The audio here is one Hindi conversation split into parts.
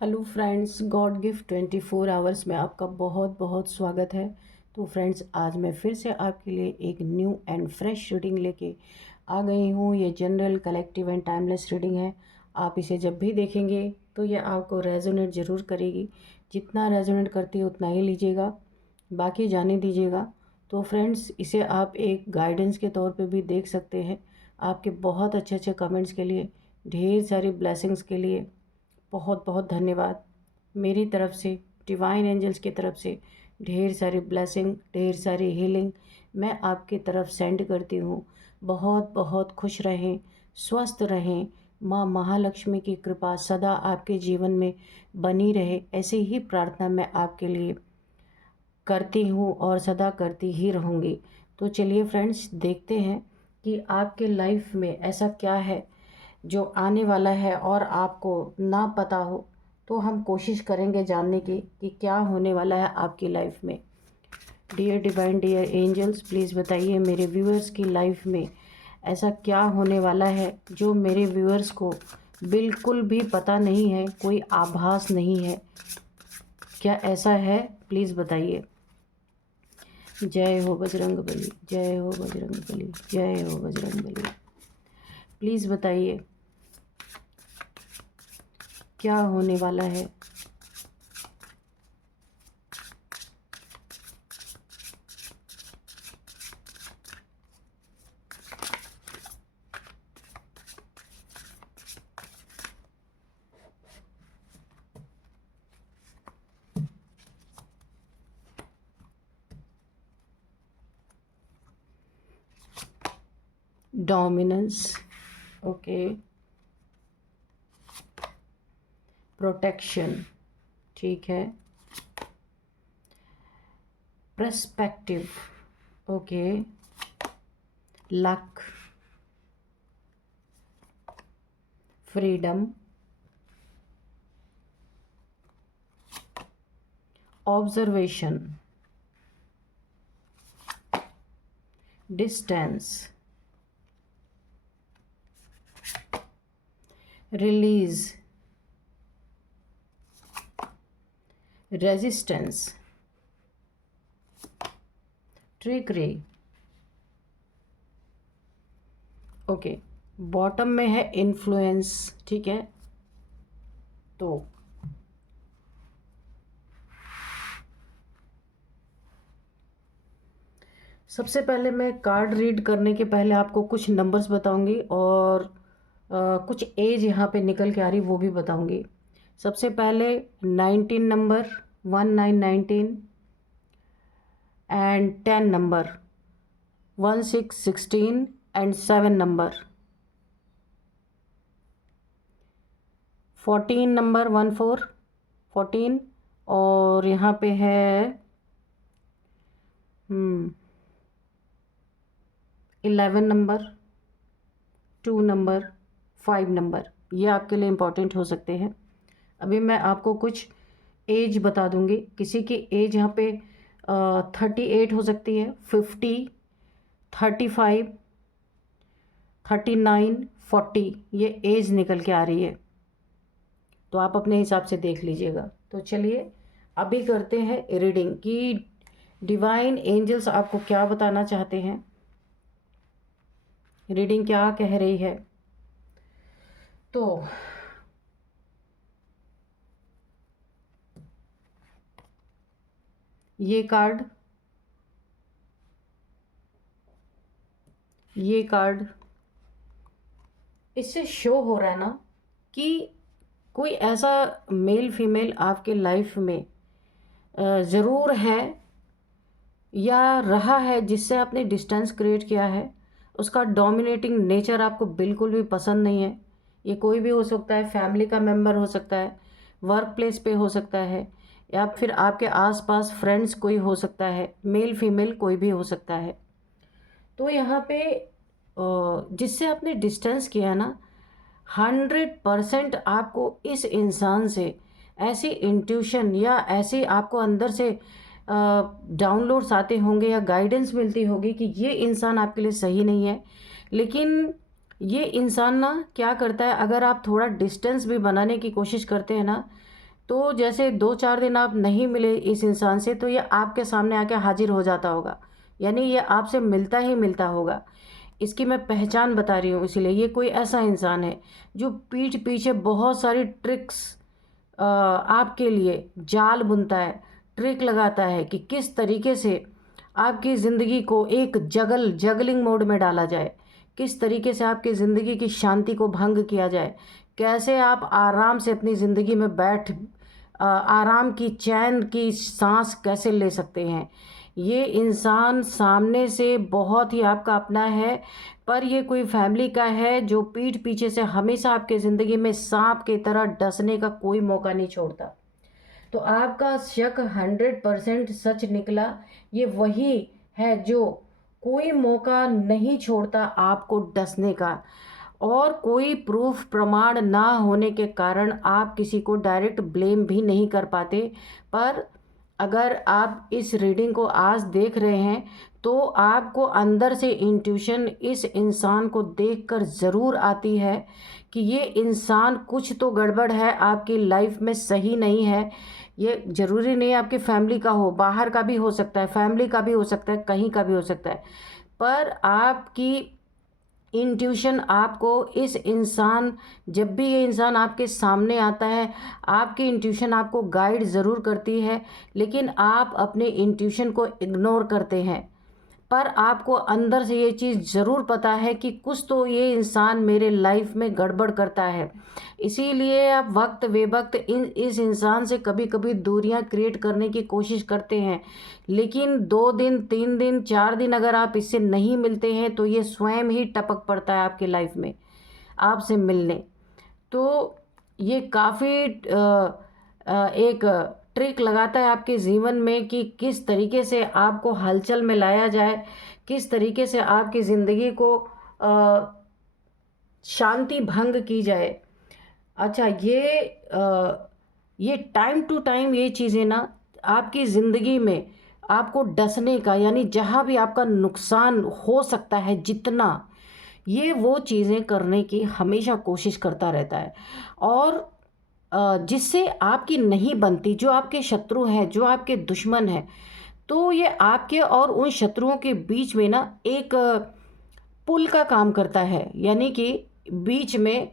Hello friends, God gift 24 hours में आपका बहुत बहुत स्वागत है। तो फ्रेंड्स, आज मैं फिर से आपके लिए एक न्यू एंड फ्रेश रीडिंग लेके आ गई हूँ। ये general, collective and timeless reading है। आप इसे जब भी देखेंगे तो ये आपको रेजोनेट ज़रूर करेगी। जितना रेजोनेट करती है उतना ही लीजिएगा, बाकी जाने दीजिएगा। तो फ्रेंड्स, इसे आप एक गाइडेंस के तौर पे भी देख सकते हैं। आपके बहुत अच्छे अच्छे कमेंट्स के लिए, ढेर सारी ब्लेसिंग्स के लिए बहुत बहुत धन्यवाद। मेरी तरफ से, डिवाइन एंजल्स की तरफ से ढेर सारी ब्लेसिंग, ढेर सारी हीलिंग मैं आपकी तरफ सेंड करती हूँ। बहुत बहुत खुश रहें, स्वस्थ रहें। माँ महालक्ष्मी की कृपा सदा आपके जीवन में बनी रहे, ऐसी ही प्रार्थना मैं आपके लिए करती हूँ और सदा करती ही रहूँगी। तो चलिए फ्रेंड्स, देखते हैं कि आपके लाइफ में ऐसा क्या है जो आने वाला है और आपको ना पता हो। तो हम कोशिश करेंगे जानने की कि क्या होने वाला है आपकी लाइफ में। Dear divine, dear angels, please बताइए मेरे व्यूअर्स की लाइफ में ऐसा क्या होने वाला है जो मेरे व्यूअर्स को बिल्कुल भी पता नहीं है, कोई आभास नहीं है। क्या ऐसा है? प्लीज़ बताइए। जय हो बजरंग बली, जय हो बजरंग बली, जय हो बजरंग बली। प्लीज़ बताइए क्या होने वाला है। Dominance, okay. प्रोटेक्शन, ठीक है। Perspective, okay. Luck, freedom, observation, distance, release, resistance, trickery, okay. Bottom में है इन्फ्लुएंस, ठीक है। तो सबसे पहले मैं कार्ड रीड करने के पहले आपको कुछ नंबर्स बताऊंगी और कुछ एज यहाँ पे निकल के आ रही वो भी बताऊंगी। सबसे पहले 19 number, 1919 and 10 number, 1616 and 7 number, 14 number, 14 और यहाँ पे है 11 नंबर, 2 नंबर, 5 नंबर। ये आपके लिए इम्पोर्टेंट हो सकते हैं। अभी मैं आपको कुछ एज बता दूंगी। किसी की एज यहाँ पे 38 हो सकती है, 50, 35, 39, 40, ये एज निकल के आ रही है। तो आप अपने हिसाब से देख लीजिएगा। तो चलिए अभी करते हैं रीडिंग कि डिवाइन एंजल्स आपको क्या बताना चाहते हैं, रीडिंग क्या कह रही है। तो ये कार्ड, ये कार्ड, इससे शो हो रहा है ना कि कोई ऐसा मेल फीमेल आपके लाइफ में ज़रूर है या रहा है जिससे आपने डिस्टेंस क्रिएट किया है। उसका डोमिनेटिंग नेचर आपको बिल्कुल भी पसंद नहीं है। ये कोई भी हो सकता है, फैमिली का मेंबर हो सकता है, वर्क प्लेस पे हो सकता है, या फिर आपके आसपास फ्रेंड्स कोई हो सकता है, मेल फीमेल कोई भी हो सकता है। तो यहाँ पे जिससे आपने डिस्टेंस किया ना, 100% आपको इस इंसान से ऐसी इंट्यूशन या ऐसी आपको अंदर से डाउनलोड्स आते होंगे या गाइडेंस मिलती होगी कि ये इंसान आपके लिए सही नहीं है। लेकिन ये इंसान ना क्या करता है, अगर आप थोड़ा डिस्टेंस भी बनाने की कोशिश करते हैं ना, तो जैसे 2-4 दिन आप नहीं मिले इस इंसान से, तो ये आपके सामने आके हाजिर हो जाता होगा, यानी ये आपसे मिलता ही मिलता होगा। इसकी मैं पहचान बता रही हूँ, इसीलिए ये कोई ऐसा इंसान है जो पीठ पीछे बहुत सारी ट्रिक्स आपके लिए जाल बुनता है, ट्रिक लगाता है कि किस तरीके से आपकी ज़िंदगी को एक जगलिंग मोड में डाला जाए, किस तरीके से आपकी ज़िंदगी की शांति को भंग किया जाए, कैसे आप आराम से अपनी ज़िंदगी में बैठ आराम की चैन की सांस कैसे ले सकते हैं। ये इंसान सामने से बहुत ही आपका अपना है, पर ये कोई फैमिली का है जो पीठ पीछे से हमेशा आपके ज़िंदगी में सांप की तरह डसने का कोई मौका नहीं छोड़ता। तो आपका शक 100% सच निकला। ये वही है जो कोई मौका नहीं छोड़ता आपको डसने का, और कोई प्रूफ प्रमाण ना होने के कारण आप किसी को डायरेक्ट ब्लेम भी नहीं कर पाते। पर अगर आप इस रीडिंग को आज देख रहे हैं तो आपको अंदर से इंट्यूशन इस इंसान को देखकर ज़रूर आती है कि ये इंसान कुछ तो गड़बड़ है, आपकी लाइफ में सही नहीं है। ये ज़रूरी नहीं आपकी फैमिली का हो, बाहर का भी हो सकता है, फैमिली का भी हो सकता है, कहीं का भी हो सकता है। पर आपकी इंट्यूशन आपको इस इंसान, जब भी ये इंसान आपके सामने आता है, आपकी इंट्यूशन आपको गाइड ज़रूर करती है, लेकिन आप अपने इंट्यूशन को इग्नोर करते हैं। पर आपको अंदर से ये चीज़ ज़रूर पता है कि कुछ तो ये इंसान मेरे लाइफ में गड़बड़ करता है। इसीलिए आप वक्त बेवक्त इस इंसान से कभी कभी दूरियां क्रिएट करने की कोशिश करते हैं, लेकिन 2 दिन 3 दिन 4 दिन अगर आप इससे नहीं मिलते हैं तो ये स्वयं ही टपक पड़ता है आपकी लाइफ में आपसे मिलने। तो ये काफ़ी एक ट्रिक लगाता है आपके जीवन में कि किस तरीके से आपको हलचल में लाया जाए, किस तरीके से आपकी ज़िंदगी को शांति भंग की जाए। अच्छा, ये टाइम टू टाइम ये चीज़ें ना आपकी ज़िंदगी में आपको डसने का, यानी जहाँ भी आपका नुकसान हो सकता है जितना, ये वो चीज़ें करने की हमेशा कोशिश करता रहता है। और जिससे आपकी नहीं बनती, जो आपके शत्रु हैं, जो आपके दुश्मन हैं, तो ये आपके और उन शत्रुओं के बीच में ना एक पुल का काम करता है, यानी कि बीच में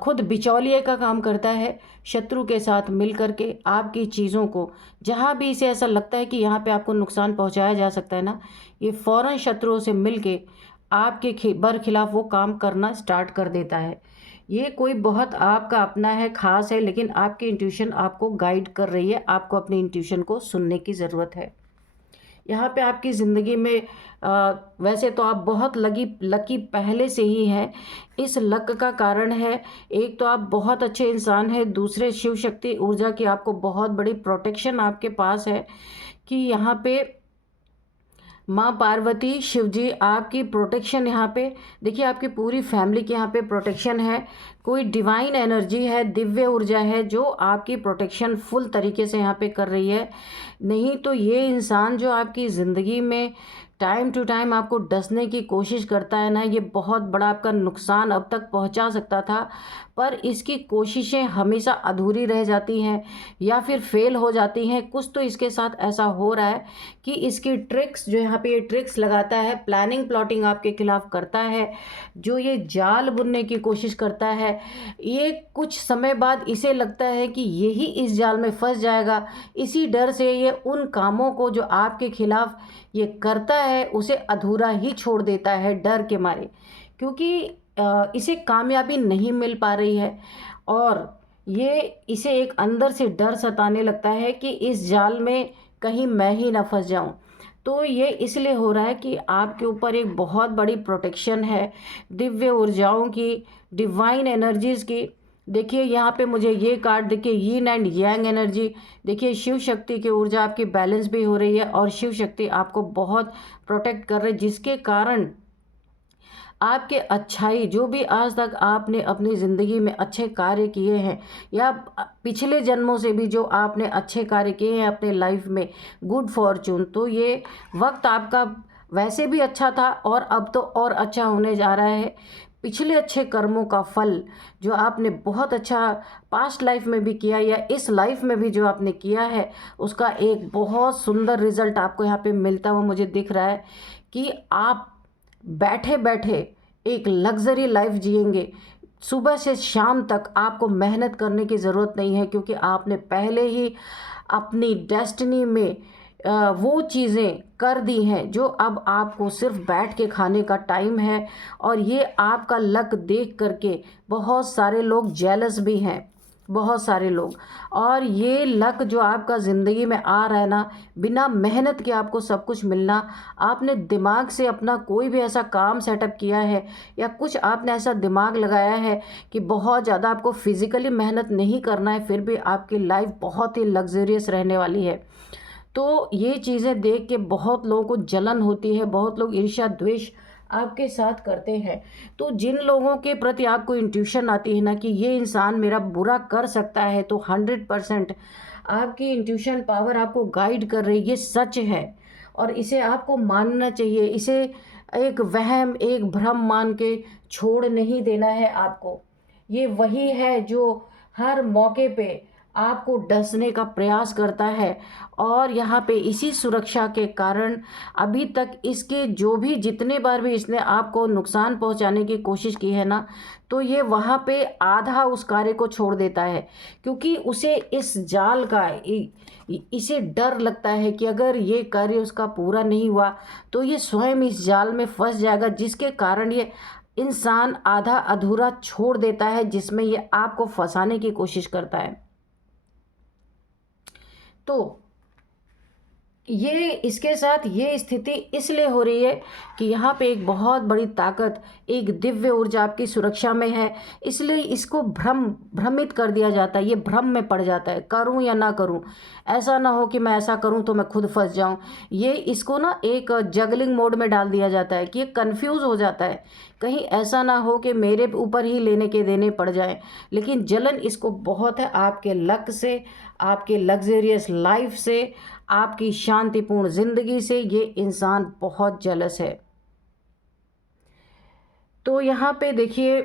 खुद बिचौलिए का काम करता है। शत्रु के साथ मिल कर के आपकी चीज़ों को, जहाँ भी इसे ऐसा लगता है कि यहाँ पे आपको नुकसान पहुँचाया जा सकता है ना, ये फ़ौरन शत्रुओं से मिल के आपके बरखिलाफ़ वो काम करना स्टार्ट कर देता है। ये कोई बहुत आपका अपना है, ख़ास है, लेकिन आपकी इंट्यूशन आपको गाइड कर रही है। आपको अपनी इंट्यूशन को सुनने की ज़रूरत है। यहाँ पे आपकी ज़िंदगी में वैसे तो आप बहुत लकी पहले से ही हैं। इस लक का कारण है, एक तो आप बहुत अच्छे इंसान हैं, दूसरे शिव शक्ति ऊर्जा की आपको बहुत बड़ी प्रोटेक्शन आपके पास है कि यहाँ पे माँ पार्वती, शिव जी आपकी प्रोटेक्शन यहाँ पे देखिए, आपकी पूरी फैमिली की यहाँ पे प्रोटेक्शन है। कोई डिवाइन एनर्जी है, दिव्य ऊर्जा है जो आपकी प्रोटेक्शन फुल तरीके से यहाँ पे कर रही है। नहीं तो ये इंसान जो आपकी ज़िंदगी में टाइम टू टाइम आपको डसने की कोशिश करता है ना, ये बहुत बड़ा आपका नुकसान अब तक पहुंचा सकता था, पर इसकी कोशिशें हमेशा अधूरी रह जाती हैं या फिर फेल हो जाती हैं। कुछ तो इसके साथ ऐसा हो रहा है कि इसकी ट्रिक्स, जो यहाँ पे ये ट्रिक्स लगाता है, प्लानिंग प्लॉटिंग आपके खिलाफ करता है, जो ये जाल बुनने की कोशिश करता है, ये कुछ समय बाद इसे लगता है कि यही इस जाल में फंस जाएगा। इसी डर से ये उन कामों को जो आपके खिलाफ ये करता है उसे अधूरा ही छोड़ देता है, डर के मारे, क्योंकि इसे कामयाबी नहीं मिल पा रही है। और ये इसे एक अंदर से डर सताने लगता है कि इस जाल में कहीं मैं ही ना फंस जाऊं। तो ये इसलिए हो रहा है कि आपके ऊपर एक बहुत बड़ी प्रोटेक्शन है दिव्य ऊर्जाओं की, डिवाइन एनर्जीज़ की। देखिए यहाँ पे मुझे ये कार्ड देखिए, यीन एंड यांग एनर्जी। देखिए शिव शक्ति की ऊर्जा आपकी बैलेंस भी हो रही है और शिव शक्ति आपको बहुत प्रोटेक्ट कर रहे हैं, जिसके कारण आपके अच्छाई, जो भी आज तक आपने अपनी ज़िंदगी में अच्छे कार्य किए हैं या पिछले जन्मों से भी जो आपने अच्छे कार्य किए हैं अपने लाइफ में, गुड फॉर्चून, तो ये वक्त आपका वैसे भी अच्छा था और अब तो और अच्छा होने जा रहा है। पिछले अच्छे कर्मों का फल, जो आपने बहुत अच्छा पास्ट लाइफ में भी किया या इस लाइफ में भी जो आपने किया है, उसका एक बहुत सुंदर रिजल्ट आपको यहाँ पे मिलता हुआ मुझे दिख रहा है कि आप बैठे बैठे एक लग्जरी लाइफ जिएंगे। सुबह से शाम तक आपको मेहनत करने की ज़रूरत नहीं है, क्योंकि आपने पहले ही अपनी डेस्टिनी में वो चीज़ें कर दी हैं जो अब आपको सिर्फ बैठ के खाने का टाइम है। और ये आपका लक देख करके बहुत सारे लोग जेलस भी हैं, बहुत सारे लोग। और ये लक जो आपका ज़िंदगी में आ रहा है ना, बिना मेहनत के आपको सब कुछ मिलना, आपने दिमाग से अपना कोई भी ऐसा काम सेटअप किया है या कुछ आपने ऐसा दिमाग लगाया है कि बहुत ज़्यादा आपको फिज़िकली मेहनत नहीं करना है, फिर भी आपकी लाइफ बहुत ही लग्जरियस रहने वाली है। तो ये चीज़ें देख के बहुत लोगों को जलन होती है, बहुत लोग ईर्ष्या द्वेष आपके साथ करते हैं। तो जिन लोगों के प्रति आपको इंट्यूशन आती है ना कि ये इंसान मेरा बुरा कर सकता है, तो 100% आपकी इंट्यूशन पावर आपको गाइड कर रही है, ये सच है। और इसे आपको मानना चाहिए, इसे एक वहम एक भ्रम मान के छोड़ नहीं देना है आपको। ये वही है जो हर मौके पे आपको डसने का प्रयास करता है। और यहाँ पे इसी सुरक्षा के कारण अभी तक इसके जो भी जितने बार भी इसने आपको नुकसान पहुँचाने की कोशिश की है ना, तो ये वहाँ पे आधा उस कार्य को छोड़ देता है, क्योंकि उसे इस जाल का इसे डर लगता है कि अगर ये कार्य उसका पूरा नहीं हुआ तो ये स्वयं इस जाल में फंस जाएगा, जिसके कारण ये इंसान आधा अधूरा छोड़ देता है, जिसमें ये आपको फंसाने की कोशिश करता है। तो ये इसके साथ ये स्थिति इसलिए हो रही है कि यहाँ पे एक बहुत बड़ी ताकत, एक दिव्य ऊर्जा आपकी सुरक्षा में है, इसलिए इसको भ्रमित कर दिया जाता है, ये भ्रम में पड़ जाता है, करूँ या ना करूँ। ऐसा ना हो कि मैं ऐसा करूँ तो मैं खुद फंस जाऊँ। ये इसको ना एक जगलिंग मोड में डाल दिया जाता है कि ये कन्फ्यूज़ हो जाता है, कहीं ऐसा ना हो कि मेरे ऊपर ही लेने के देने पड़ जाए। लेकिन जलन इसको बहुत है आपके लक से, आपके लग्जरियस लाइफ से, आपकी शांतिपूर्ण ज़िंदगी से। ये इंसान बहुत जेलस है। तो यहाँ पे देखिए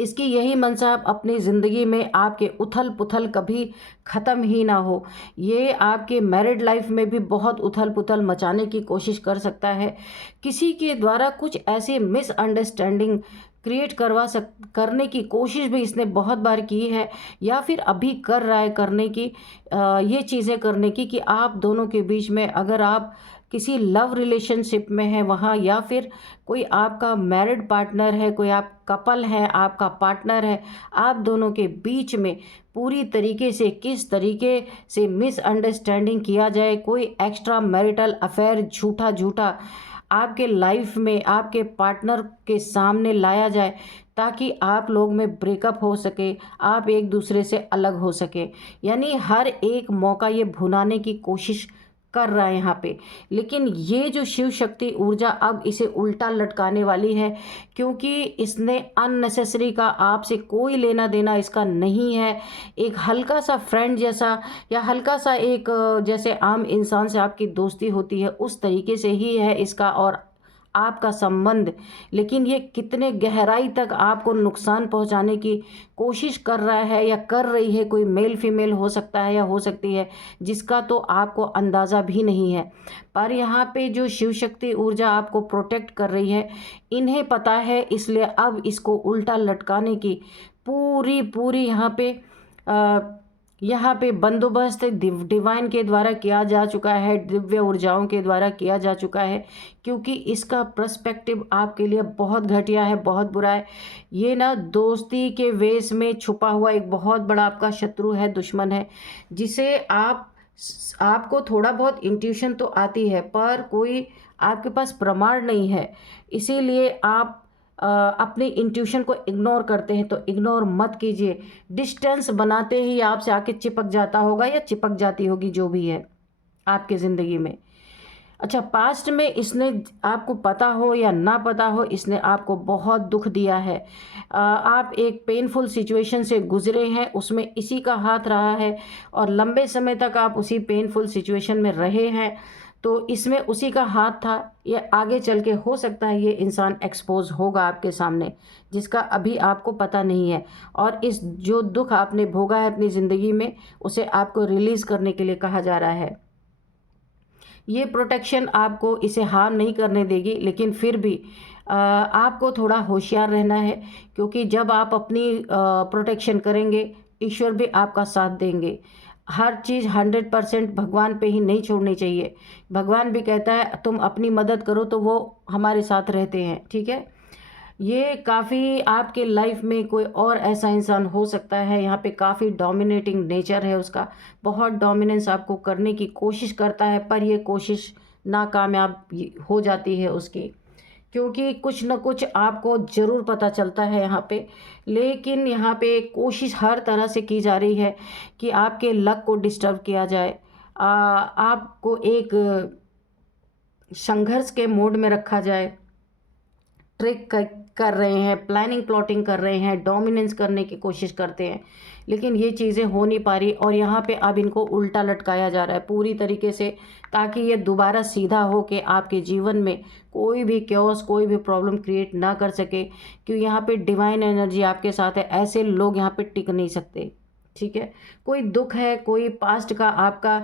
इसकी यही मनसा अपनी ज़िंदगी में आपके उथल पुथल कभी ख़त्म ही ना हो। ये आपके मैरिड लाइफ में भी बहुत उथल पुथल मचाने की कोशिश कर सकता है। किसी के द्वारा कुछ ऐसी मिसअंडरस्टैंडिंग क्रिएट करने की कोशिश भी इसने बहुत बार की है, या फिर अभी कर रहा है करने की, ये चीज़ें करने की कि आप दोनों के बीच में, अगर आप किसी लव रिलेशनशिप में है वहाँ, या फिर कोई आपका मैरिड पार्टनर है, कोई आप कपल है, आपका पार्टनर है, आप दोनों के बीच में पूरी तरीके से किस तरीके से मिसअंडरस्टैंडिंग किया जाए, कोई एक्स्ट्रा मैरिटल अफेयर झूठा झूठा आपके लाइफ में आपके पार्टनर के सामने लाया जाए, ताकि आप लोग में ब्रेकअप हो सके, आप एक दूसरे से अलग हो सके। यानी हर एक मौका ये भुनाने की कोशिश कर रहा है यहाँ पे। लेकिन ये जो शिव शक्ति ऊर्जा अब इसे उल्टा लटकाने वाली है, क्योंकि इसने अननेसेसरी का आपसे कोई लेना देना इसका नहीं है। एक हल्का सा फ्रेंड जैसा, या हल्का सा एक जैसे आम इंसान से आपकी दोस्ती होती है, उस तरीके से ही है इसका और आपका संबंध। लेकिन ये कितने गहराई तक आपको नुकसान पहुंचाने की कोशिश कर रहा है या कर रही है, कोई मेल फीमेल हो सकता है या हो सकती है, जिसका तो आपको अंदाज़ा भी नहीं है। पर यहाँ पे जो शिव शक्ति ऊर्जा आपको प्रोटेक्ट कर रही है, इन्हें पता है, इसलिए अब इसको उल्टा लटकाने की पूरी पूरी यहाँ पे बंदोबस्त डिवाइन के द्वारा किया जा चुका है, दिव्य ऊर्जाओं के द्वारा किया जा चुका है। क्योंकि इसका पर्सपेक्टिव आपके लिए बहुत घटिया है, बहुत बुरा है। ये ना दोस्ती के वेश में छुपा हुआ एक बहुत बड़ा आपका शत्रु है, दुश्मन है, जिसे आपको थोड़ा बहुत इंट्यूशन तो आती है, पर कोई आपके पास प्रमाण नहीं है। इसीलिए आप अपनी इंट्यूशन को इग्नोर करते हैं। तो इग्नोर मत कीजिए, डिस्टेंस बनाते ही आपसे आके चिपक जाता होगा या चिपक जाती होगी, जो भी है आपके ज़िंदगी में। अच्छा, पास्ट में इसने, आपको पता हो या ना पता हो, इसने आपको बहुत दुख दिया है। आप एक पेनफुल सिचुएशन से गुजरे हैं, उसमें इसी का हाथ रहा है और लंबे समय तक आप उसी पेनफुल सिचुएशन में रहे हैं। तो इसमें उसी का हाथ था। ये आगे चल के हो सकता है ये इंसान एक्सपोज होगा आपके सामने, जिसका अभी आपको पता नहीं है। और इस जो दुख आपने भोगा है अपनी ज़िंदगी में, उसे आपको रिलीज़ करने के लिए कहा जा रहा है। ये प्रोटेक्शन आपको इसे हार्म नहीं करने देगी, लेकिन फिर भी आपको थोड़ा होशियार रहना है, क्योंकि जब आप अपनी प्रोटेक्शन करेंगे, ईश्वर भी आपका साथ देंगे। हर चीज़ 100% भगवान पे ही नहीं छोड़नी चाहिए। भगवान भी कहता है तुम अपनी मदद करो तो वो हमारे साथ रहते हैं, ठीक है। ये काफ़ी आपके लाइफ में कोई और ऐसा इंसान हो सकता है, यहाँ पे काफ़ी डोमिनेटिंग नेचर है उसका, बहुत डोमिनेंस आपको करने की कोशिश करता है, पर ये कोशिश नाकामयाब हो जाती है उसकी, क्योंकि कुछ न कुछ आपको ज़रूर पता चलता है यहाँ पे। लेकिन यहाँ पे कोशिश हर तरह से की जा रही है कि आपके लक को डिस्टर्ब किया जाए, आपको एक संघर्ष के मोड में रखा जाए। ट्रिक कर रहे हैं, प्लानिंग प्लॉटिंग कर रहे हैं, डोमिनेंस करने की कोशिश करते हैं, लेकिन ये चीज़ें हो नहीं पा रही। और यहाँ पे अब इनको उल्टा लटकाया जा रहा है पूरी तरीके से, ताकि ये दोबारा सीधा हो के आपके जीवन में कोई भी क्योस, कोई भी प्रॉब्लम क्रिएट ना कर सके। क्यों यहाँ पे डिवाइन एनर्जी आपके साथ है, ऐसे लोग यहाँ पे टिक नहीं सकते, ठीक है। कोई दुख है, कोई पास्ट का आपका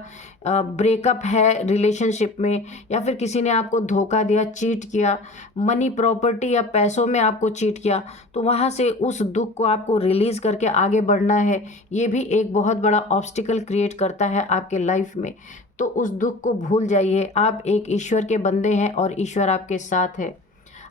ब्रेकअप है रिलेशनशिप में, या फिर किसी ने आपको धोखा दिया, चीट किया, मनी प्रॉपर्टी या पैसों में आपको चीट किया, तो वहाँ से उस दुख को आपको रिलीज़ करके आगे बढ़ना है। ये भी एक बहुत बड़ा ऑब्स्टिकल क्रिएट करता है आपके लाइफ में। तो उस दुख को भूल जाइए, आप एक ईश्वर के बंदे हैं और ईश्वर आपके साथ है।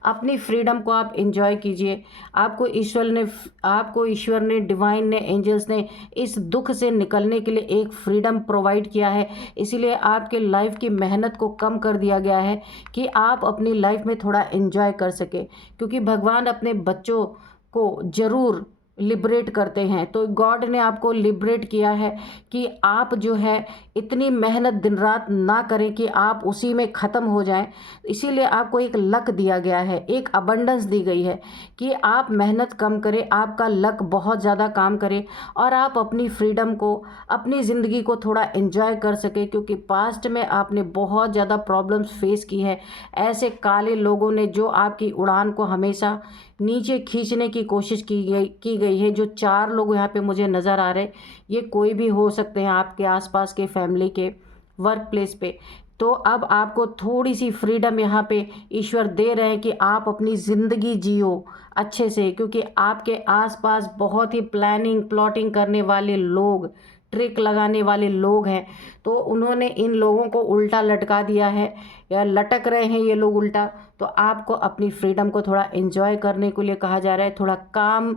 अपनी फ्रीडम को आप एंजॉय कीजिए। आपको ईश्वर ने, डिवाइन ने, एंजल्स ने इस दुख से निकलने के लिए एक फ्रीडम प्रोवाइड किया है। इसीलिए आपके लाइफ की मेहनत को कम कर दिया गया है कि आप अपनी लाइफ में थोड़ा एंजॉय कर सके, क्योंकि भगवान अपने बच्चों को ज़रूर लिबरेट करते हैं। तो गॉड ने आपको लिबरेट किया है कि आप जो है इतनी मेहनत दिन रात ना करें कि आप उसी में ख़त्म हो जाएं। इसीलिए आपको एक लक दिया गया है, एक अबंडेंस दी गई है कि आप मेहनत कम करें, आपका लक बहुत ज़्यादा काम करे और आप अपनी फ्रीडम को, अपनी ज़िंदगी को थोड़ा एंजॉय कर सके। क्योंकि पास्ट में आपने बहुत ज़्यादा प्रॉब्लम्स फेस की है, ऐसे काले लोगों ने जो आपकी उड़ान को हमेशा नीचे खींचने की कोशिश की गई है। जो 4 लोग यहाँ पे मुझे नज़र आ रहे, ये कोई भी हो सकते हैं आपके आसपास के, फैमिली के, वर्क प्लेस पे। तो अब आपको थोड़ी सी फ्रीडम यहाँ पे ईश्वर दे रहे हैं कि आप अपनी ज़िंदगी जियो अच्छे से, क्योंकि आपके आसपास बहुत ही प्लानिंग प्लॉटिंग करने वाले लोग, ट्रिक लगाने वाले लोग हैं। तो उन्होंने इन लोगों को उल्टा लटका दिया है, या लटक रहे हैं ये लोग उल्टा। तो आपको अपनी फ्रीडम को थोड़ा एंजॉय करने के लिए कहा जा रहा है, थोड़ा काम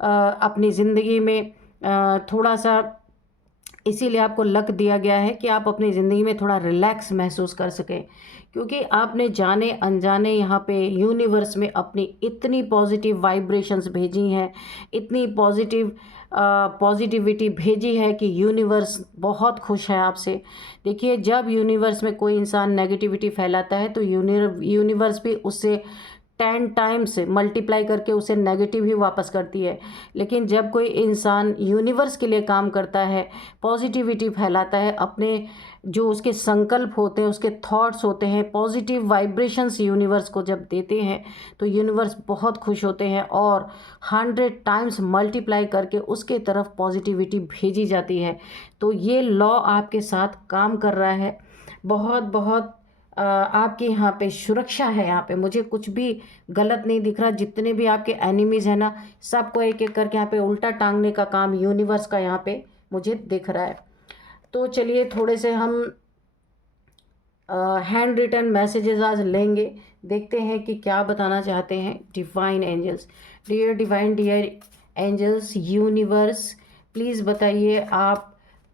अपनी ज़िंदगी में थोड़ा सा, इसीलिए आपको लक दिया गया है कि आप अपनी ज़िंदगी में थोड़ा रिलैक्स महसूस कर सकें। क्योंकि आपने जाने अनजाने यहाँ पे यूनिवर्स में अपनी इतनी पॉजिटिव वाइब्रेशंस भेजी हैं, इतनी पॉजिटिविटी भेजी है कि यूनिवर्स बहुत खुश है आपसे। देखिए, जब यूनिवर्स में कोई इंसान नेगेटिविटी फैलाता है तो यूनिवर्स भी उससे 10 टाइम्स मल्टीप्लाई करके उसे नेगेटिव ही वापस करती है। लेकिन जब कोई इंसान यूनिवर्स के लिए काम करता है, पॉजिटिविटी फैलाता है, अपने जो उसके संकल्प होते हैं, उसके थॉट्स होते हैं, पॉजिटिव वाइब्रेशंस यूनिवर्स को जब देते हैं, तो यूनिवर्स बहुत खुश होते हैं और 100 टाइम्स मल्टीप्लाई करके उसके तरफ पॉजिटिविटी भेजी जाती है। तो ये लॉ आपके साथ काम कर रहा है। बहुत बहुत आपकी यहाँ पे सुरक्षा है। यहाँ पे मुझे कुछ भी गलत नहीं दिख रहा। जितने भी आपके एनिमीज़ हैं ना, सबको एक एक करके यहाँ पे उल्टा टांगने का काम यूनिवर्स का यहाँ पे मुझे दिख रहा है। तो चलिए थोड़े से हम हैंड रिटन मैसेजेस आज लेंगे, देखते हैं कि क्या बताना चाहते हैं divine angels. Dear angels, universe, please बताइए, आप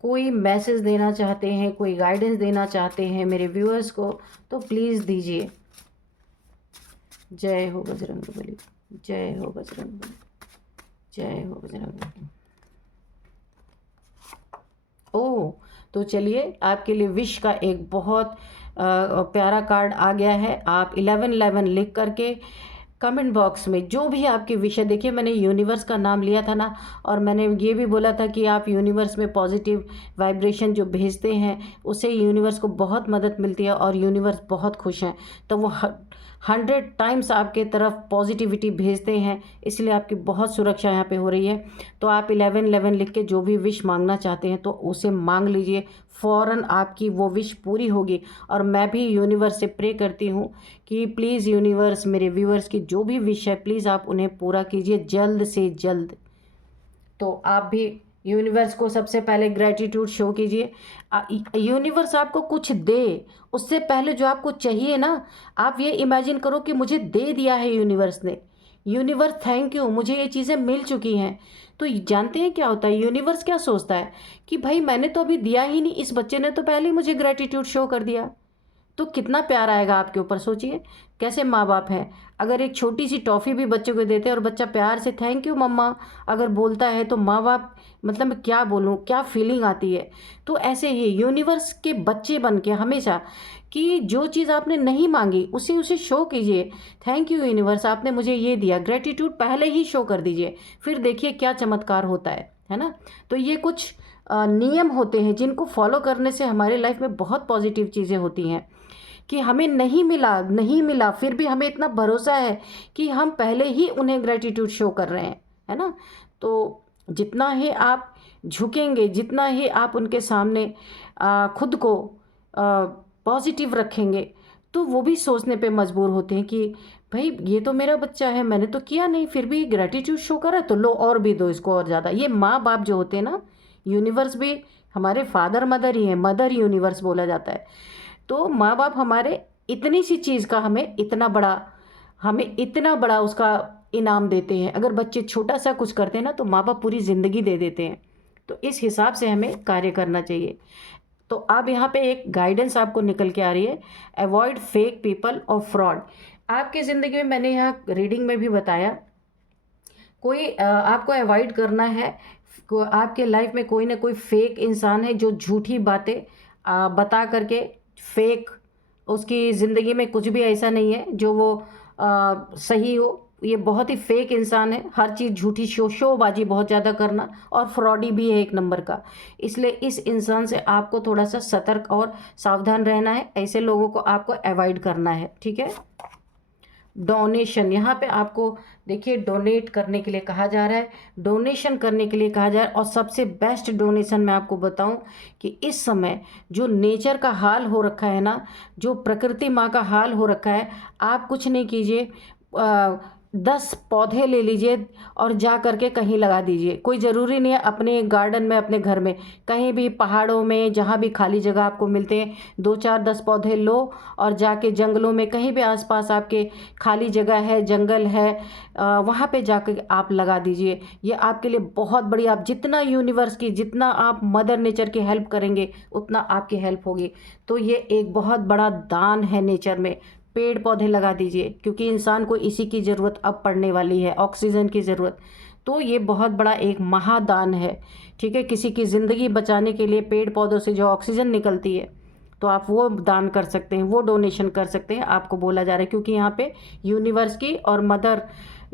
कोई मैसेज देना चाहते हैं, कोई गाइडेंस देना चाहते हैं मेरे व्यूअर्स को, तो प्लीज़ दीजिए। जय हो बजरंगबली, जय हो बजरंगबली, जय हो बजरंगबली। ओह, तो चलिए आपके लिए विश का एक बहुत प्यारा कार्ड आ गया है। आप 1111 लिख करके कमेंट बॉक्स में जो भी आपकी विश है, देखिए मैंने यूनिवर्स का नाम लिया था ना, और मैंने ये भी बोला था कि आप यूनिवर्स में पॉजिटिव वाइब्रेशन जो भेजते हैं उससे यूनिवर्स को बहुत मदद मिलती है और यूनिवर्स बहुत खुश हैं, तो वो 100 टाइम्स आपके तरफ पॉजिटिविटी भेजते हैं, इसलिए आपकी बहुत सुरक्षा यहाँ पे हो रही है। तो आप 1111 लिख के जो भी विश मांगना चाहते हैं तो उसे मांग लीजिए, फ़ौरन आपकी वो विश पूरी होगी। और मैं भी यूनिवर्स से प्रे करती हूँ कि प्लीज़ यूनिवर्स मेरे व्यूअर्स की जो भी विश है प्लीज़ आप उन्हें पूरा कीजिए जल्द से जल्द। तो आप भी यूनिवर्स को सबसे पहले ग्रेटिट्यूड शो कीजिए। यूनिवर्स आपको कुछ दे उससे पहले जो आपको चाहिए ना, आप ये इमेजिन करो कि मुझे दे दिया है यूनिवर्स ने, यूनिवर्स थैंक यू, मुझे ये चीज़ें मिल चुकी हैं। तो जानते हैं क्या होता है, यूनिवर्स क्या सोचता है कि भाई मैंने तो अभी दिया ही नहीं, इस बच्चे ने तो पहले ही मुझे ग्रेटिट्यूड शो कर दिया। तो कितना प्यार आएगा आपके ऊपर, सोचिए कैसे माँ बाप हैं। अगर एक छोटी सी टॉफ़ी भी बच्चे को देते हैं और बच्चा प्यार से थैंक यू मम्मा अगर बोलता है, तो माँ बाप मतलब मैं क्या बोलूँ, क्या फीलिंग आती है। तो ऐसे ही यूनिवर्स के बच्चे बन के हमेशा कि जो चीज़ आपने नहीं मांगी उसे उसे शो कीजिए। थैंक यू यूनिवर्स, आपने मुझे ये दिया, ग्रेटिट्यूड पहले ही शो कर दीजिए, फिर देखिए क्या चमत्कार होता है ना। तो ये कुछ नियम होते हैं जिनको फॉलो करने से हमारे लाइफ में बहुत पॉजिटिव चीज़ें होती हैं। कि हमें नहीं मिला फिर भी हमें इतना भरोसा है कि हम पहले ही उन्हें ग्रेटिट्यूड शो कर रहे हैं, है ना। तो जितना ही आप झुकेंगे, जितना ही आप उनके सामने खुद को पॉजिटिव रखेंगे, तो वो भी सोचने पे मजबूर होते हैं कि भाई ये तो मेरा बच्चा है, मैंने तो किया नहीं फिर भी ग्रेटिट्यूड शो करा, तो लो और भी दो इसको और ज़्यादा। ये माँ बाप जो होते हैं ना, यूनिवर्स भी हमारे फादर मदर ही हैं, मदर यूनिवर्स बोला जाता है। तो माँ बाप हमारे इतनी सी चीज़ का हमें इतना बड़ा उसका इनाम देते हैं। अगर बच्चे छोटा सा कुछ करते हैं ना तो माँ बाप पूरी ज़िंदगी दे देते हैं। तो इस हिसाब से हमें कार्य करना चाहिए। तो अब यहाँ पे एक गाइडेंस आपको निकल के आ रही है, अवॉइड फेक पीपल और फ्रॉड। आपकी ज़िंदगी में मैंने यहाँ रीडिंग में भी बताया, कोई आपको अवॉइड करना है। आपके लाइफ में कोई ना कोई फेक इंसान है जो झूठी बातें बता करके, फेक, उसकी ज़िंदगी में कुछ भी ऐसा नहीं है जो वो सही हो। ये बहुत ही फेक इंसान है, हर चीज़ झूठी, शोबाजी बहुत ज़्यादा करना, और फ्रॉडी भी है एक नंबर का। इसलिए इस इंसान से आपको थोड़ा सा सतर्क और सावधान रहना है, ऐसे लोगों को आपको अवॉइड करना है, ठीक है। डोनेशन, यहाँ पे आपको देखिए डोनेट करने के लिए कहा जा रहा है, डोनेशन करने के लिए कहा जा रहा है। और सबसे बेस्ट डोनेशन मैं आपको बताऊं कि इस समय जो नेचर का हाल हो रखा है ना, जो प्रकृति माँ का हाल हो रखा है, आप कुछ नहीं कीजिए, 10 पौधे ले लीजिए और जा करके कहीं लगा दीजिए। कोई ज़रूरी नहीं है अपने गार्डन में, अपने घर में, कहीं भी पहाड़ों में, जहाँ भी खाली जगह आपको मिलते हैं, 2-4-10 पौधे लो और जाके जंगलों में, कहीं भी आसपास आपके खाली जगह है, जंगल है, वहाँ पे जाकर आप लगा दीजिए। ये आपके लिए बहुत बड़ी, आप जितना यूनिवर्स की, जितना आप मदर नेचर की हेल्प करेंगे उतना आपकी हेल्प होगी। तो ये एक बहुत बड़ा दान है नेचर में। पेड़ पौधे लगा दीजिए क्योंकि इंसान को इसी की ज़रूरत अब पड़ने वाली है, ऑक्सीजन की ज़रूरत। तो ये बहुत बड़ा एक महादान है, ठीक है। किसी की ज़िंदगी बचाने के लिए पेड़ पौधों से जो ऑक्सीजन निकलती है, तो आप वो दान कर सकते हैं, वो डोनेशन कर सकते हैं, आपको बोला जा रहा है। क्योंकि यहाँ पे यूनिवर्स की और मदर,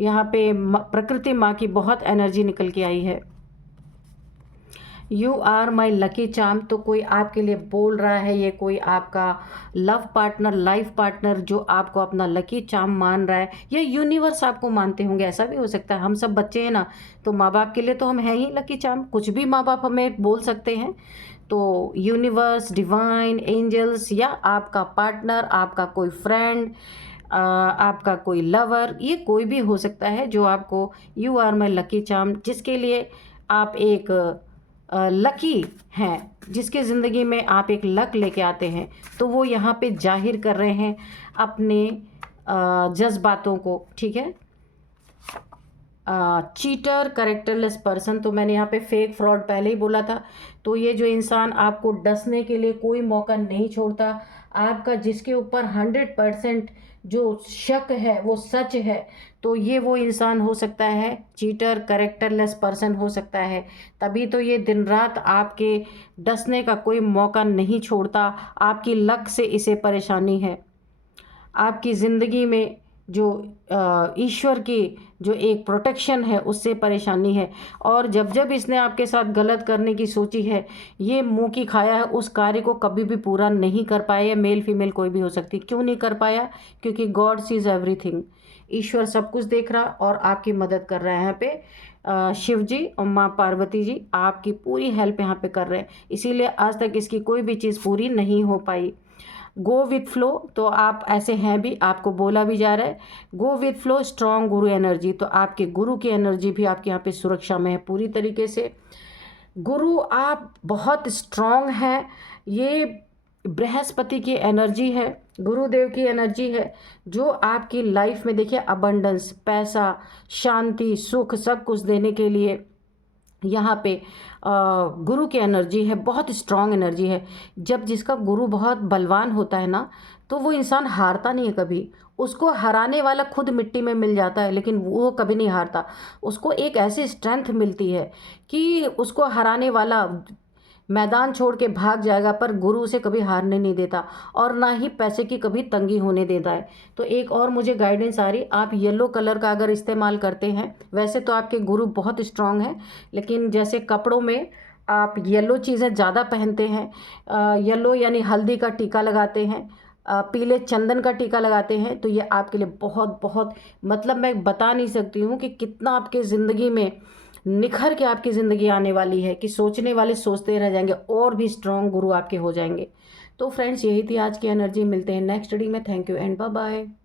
यहाँ पे प्रकृति माँ की बहुत एनर्जी निकल के आई है। You are my lucky charm, तो कोई आपके लिए बोल रहा है, ये कोई आपका लव पार्टनर, लाइफ पार्टनर जो आपको अपना लकी चार्म मान रहा है, या यूनिवर्स आपको मानते होंगे, ऐसा भी हो सकता है। हम सब बच्चे हैं ना, तो माँ बाप के लिए तो हम हैं ही लकी चार्म, कुछ भी माँ बाप हमें बोल सकते हैं। तो यूनिवर्स, डिवाइन, एंजल्स, या आपका पार्टनर, आपका कोई फ्रेंड, आपका कोई लवर, ये कोई भी हो सकता है जो आपको you are my lucky charm, जिसके लिए आप एक लकी हैं, जिसके ज़िंदगी में आप एक लक लेके आते हैं, तो वो यहाँ पे जाहिर कर रहे हैं अपने जज्बातों को, ठीक है। चीटर, कैरेक्टरलेस पर्सन, तो मैंने यहाँ पे फेक फ्रॉड पहले ही बोला था। तो ये जो इंसान आपको डसने के लिए कोई मौका नहीं छोड़ता, आपका जिसके ऊपर 100% जो शक है वो सच है, तो ये वो इंसान हो सकता है, चीटर, कैरेक्टरलेस पर्सन हो सकता है। तभी तो ये दिन रात आपके डसने का कोई मौका नहीं छोड़ता। आपकी लक से इसे परेशानी है, आपकी ज़िंदगी में जो ईश्वर की जो एक प्रोटेक्शन है उससे परेशानी है। और जब जब इसने आपके साथ गलत करने की सोची है, ये मुंह की खाया है, उस कार्य को कभी भी पूरा नहीं कर पाया। मेल फीमेल कोई भी हो सकती। क्यों नहीं कर पाया? क्योंकि गॉड सीज एवरीथिंग। ईश्वर सब कुछ देख रहा और आपकी मदद कर रहा है। यहाँ पे शिव जी और माँ पार्वती जी आपकी पूरी हेल्प यहाँ पे कर रहे हैं, इसीलिए आज तक इसकी कोई भी चीज़ पूरी नहीं हो पाई। गो विथ फ्लो, तो आप ऐसे हैं भी, आपको बोला भी जा रहा है go with flow, strong Guru energy. तो आपके गुरु की एनर्जी भी आपके यहाँ पे सुरक्षा में है पूरी तरीके से। गुरु आप बहुत स्ट्रॉन्ग हैं। ये बृहस्पति की एनर्जी है, गुरुदेव की एनर्जी है, जो आपकी लाइफ में देखिए अबंडेंस, पैसा, शांति, सुख सब कुछ देने के लिए यहाँ पे गुरु की एनर्जी है, बहुत स्ट्रॉन्ग एनर्जी है। जब जिसका गुरु बहुत बलवान होता है ना, तो वो इंसान हारता नहीं है कभी। उसको हराने वाला खुद मिट्टी में मिल जाता है, लेकिन वो कभी नहीं हारता। उसको एक ऐसी स्ट्रेंथ मिलती है कि उसको हराने वाला मैदान छोड़ के भाग जाएगा, पर गुरु उसे कभी हारने नहीं देता और ना ही पैसे की कभी तंगी होने देता है। तो एक और मुझे गाइडेंस आ रही, आप येलो कलर का अगर इस्तेमाल करते हैं, वैसे तो आपके गुरु बहुत स्ट्रांग हैं, लेकिन जैसे कपड़ों में आप येलो चीज़ें ज़्यादा पहनते हैं, येलो यानी हल्दी का टीका लगाते हैं, पीले चंदन का टीका लगाते हैं, तो ये आपके लिए बहुत बहुत, मतलब मैं बता नहीं सकती हूँ कि कितना आपके ज़िंदगी में निखर के आपकी ज़िंदगी आने वाली है कि सोचने वाले सोचते रह जाएंगे और भी स्ट्रॉन्ग गुरु आपके हो जाएंगे। तो फ्रेंड्स, यही थी आज की एनर्जी। मिलते हैं नेक्स्ट रीडिंग में। Thank you and bye bye.